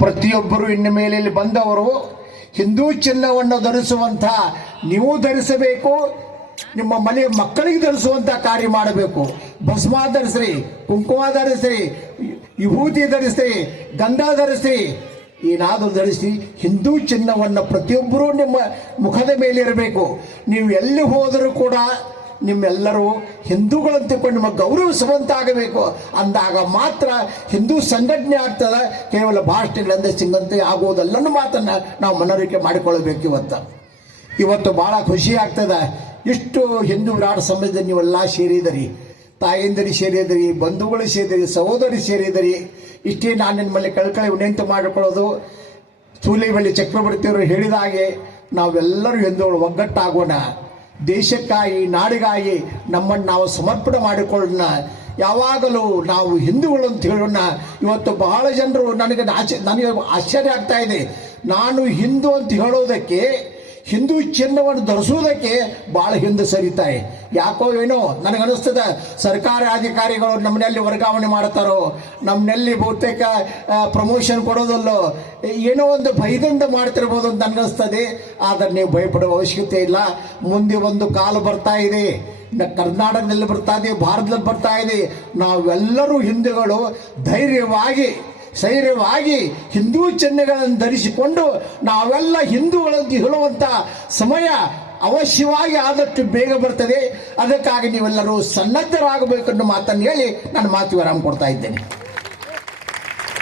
ಪ್ರತಿಯೊಬ್ಬರು ಇನ್ನು ಮೇಲೆ ಬಂದವರು ಹಿಂದೂ ಚಿನ್ನವನ್ನು ಧರಿಸುವಂಥ, ನೀವು ಧರಿಸಬೇಕು, ನಿಮ್ಮ ಮನೆ ಮಕ್ಕಳಿಗೆ ಧರಿಸುವಂಥ ಕಾರ್ಯ ಮಾಡಬೇಕು. ಭಸ್ಮ ಧರಿಸ್ರಿ, ಕುಂಕುಮ ಧರಿಸ್ರಿ, ವಿಭೂತಿ ಧರಿಸ್ರಿ, ಗಂಧ ಧರಿಸ್ರಿ. ಏನಾದರೂ ಧರಿಸಿ ಹಿಂದೂ ಚಿನ್ನವನ್ನು ಪ್ರತಿಯೊಬ್ಬರೂ ನಿಮ್ಮ ಮುಖದ ಮೇಲೆ ಇರಬೇಕು ನೀವು ಎಲ್ಲಿ ಹೋದರೂ ಕೂಡ ನಿಮ್ಮೆಲ್ಲರೂ ಹಿಂದೂಗಳಂತ ತಿಳ್ಕೊಂಡು ನಿಮ್ಮ ಗೌರವಿಸುವಂತಾಗಬೇಕು ಅಂದಾಗ ಮಾತ್ರ ಹಿಂದೂ ಸಂಘಟನೆ ಆಗ್ತದೆ. ಕೇವಲ ಭಾಷೆಗಳಂದೇ ಸಿಂಗಂತೆ ಆಗುವುದಲ್ಲನ್ನು ಮಾತನ್ನು ನಾವು ಮನವರಿಕೆ ಮಾಡಿಕೊಳ್ಳಬೇಕು ಇವತ್ತು. ಇವತ್ತು ಭಾಳ ಖುಷಿ ಆಗ್ತದೆ. ಇಷ್ಟು ಹಿಂದೂ ರಾಡ ಸಮಾಜದಲ್ಲಿ ನೀವೆಲ್ಲ ಸೇರಿದರಿ ತಾಯಂದಿರಿ ಸೇರಿದಿರಿ ಬಂಧುಗಳು ಸೇರಿದರಿ ಸಹೋದರಿ ಸೇರಿದಿರಿ ಇಷ್ಟೇ ನಾನು ನಿಮ್ಮಲ್ಲಿ ಕಳ್ಕಳಿ ವಿನಂತಿ ಮಾಡಿಕೊಳ್ಳೋದು. ಸೂಲಿಬಳ್ಳಿ ಚಕ್ರವರ್ತಿಯವರು ಹೇಳಿದ ಹಾಗೆ ನಾವೆಲ್ಲರೂ ಹಿಂದೂಗಳು ಒಗ್ಗಟ್ಟಾಗೋಣ. ದೇಶಕ್ಕಾಗಿ, ನಾಡಿಗಾಗಿ ನಮ್ಮನ್ನು ನಾವು ಸಮರ್ಪಣೆ ಮಾಡಿಕೊಳ್ಳೋಣ. ಯಾವಾಗಲೂ ನಾವು ಹಿಂದೂಗಳು ಅಂತ ಹೇಳೋಣ. ಇವತ್ತು ಬಹಳ ಜನರು ನನಗೆ ಆಶ್ಚರ್ಯ ನನಗೆ ಆಶ್ಚರ್ಯ ಆಗ್ತಾ ಇದೆ. ನಾನು ಹಿಂದೂ ಅಂತ ಹೇಳೋದಕ್ಕೆ ಹಿಂದೂ ಚಿನ್ನವನ್ನು ಧರಿಸುವುದಕ್ಕೆ ಬಹಳ ಹಿಂದೆ ಸರಿತಾರೆ ಯಾಕೋ ಏನೋ ನನಗನ್ನಿಸ್ತದೆ, ಸರ್ಕಾರಿ ಅಧಿಕಾರಿಗಳು ನಮ್ಮನೆಯಲ್ಲಿ ವರ್ಗಾವಣೆ ಮಾಡ್ತಾರೋ, ನಮ್ಮನ್ನೆಲ್ಲಿ ಬಹುತೇಕ ಪ್ರಮೋಷನ್ ಕೊಡೋದಲ್ಲೋ, ಏನೋ ಒಂದು ಭಯದಿಂದ ಮಾಡ್ತಿರ್ಬೋದು ಅಂತ ನನಗನ್ನಿಸ್ತದೆ. ಆದರೆ ನೀವು ಭಯಪಡುವ ಅವಶ್ಯಕತೆ ಇಲ್ಲ. ಮುಂದೆ ಒಂದು ಕಾಲು ಬರ್ತಾ ಇದೆ. ಕರ್ನಾಟಕದಲ್ಲಿ ಬರ್ತಾ ಇದೆ, ಭಾರತದಲ್ಲಿ ಬರ್ತಾ ಇದೆ. ನಾವೆಲ್ಲರೂ ಹಿಂದೂಗಳು ಧೈರ್ಯವಾಗಿ ಶೈರ್ಯವಾಗಿ ಹಿಂದೂ ಚಿಹ್ನೆಗಳನ್ನು ಧರಿಸಿಕೊಂಡು ನಾವೆಲ್ಲ ಹಿಂದೂಗಳಂತ ಹೇಳುವಂಥ ಸಮಯ ಅವಶ್ಯವಾಗಿ ಆದಷ್ಟು ಬೇಗ ಬರ್ತದೆ. ಅದಕ್ಕಾಗಿ ನೀವೆಲ್ಲರೂ ಸನ್ನದ್ಧರಾಗಬೇಕೆಂದು ಮಾತನ್ನು ಹೇಳಿ ನಾನು ಮಾತು ವಿರಾಮ ಕೊಡ್ತಾ ಇದ್ದೇನೆ.